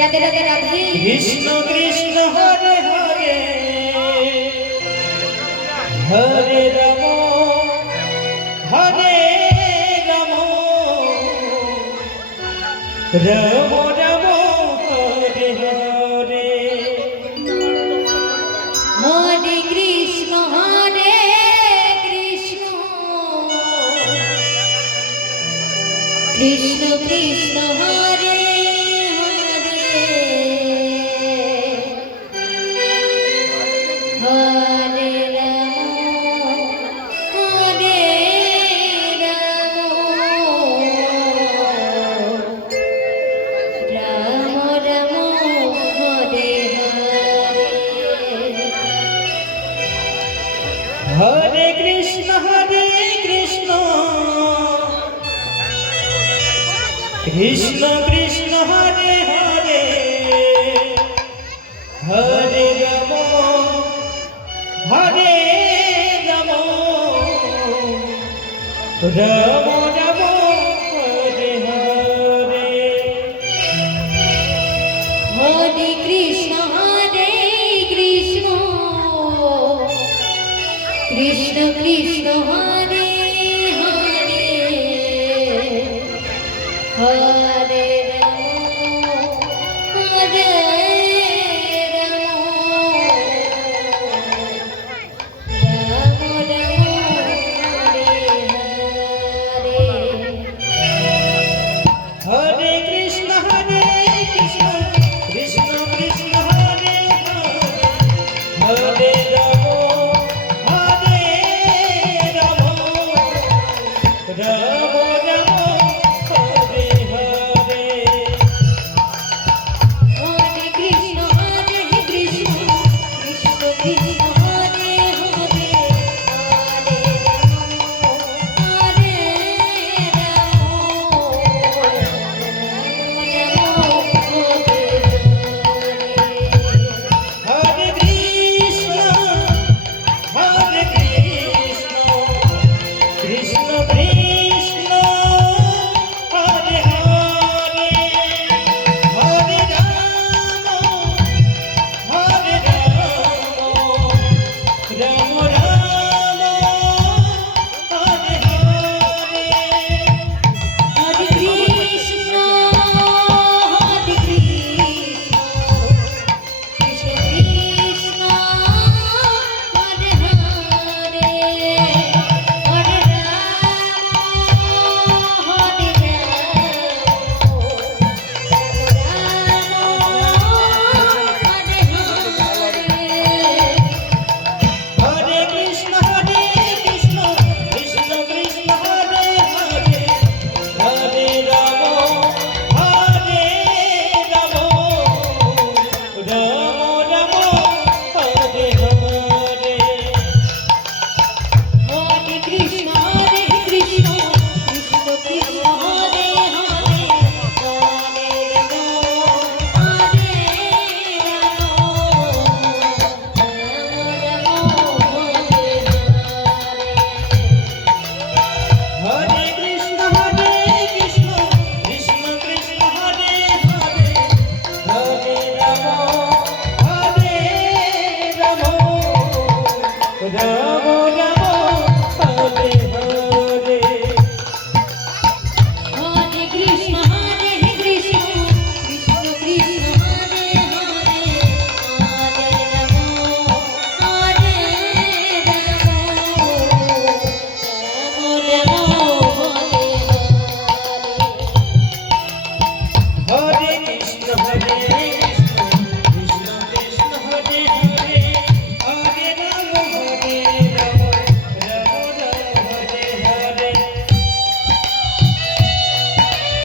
রাধে রাধে রাধে। কৃষ্ণ কৃষ্ণ হরে হরে হরে রাম হরে রাম রাম রাম হরে হরে। হরে কৃষ্ণ কৃষ্ণ কৃষ্ণ হরে হরে হরে রাম হরে রাম রাম রাম হরে হরে। হরে কৃষ্ণ কৃষ্ণ কৃষ্ণ হরে হরে হরে রাম হরে রাম রাম রাম হরে হরে। হরে কৃষ্ণ কৃষ্ণ কৃষ্ণ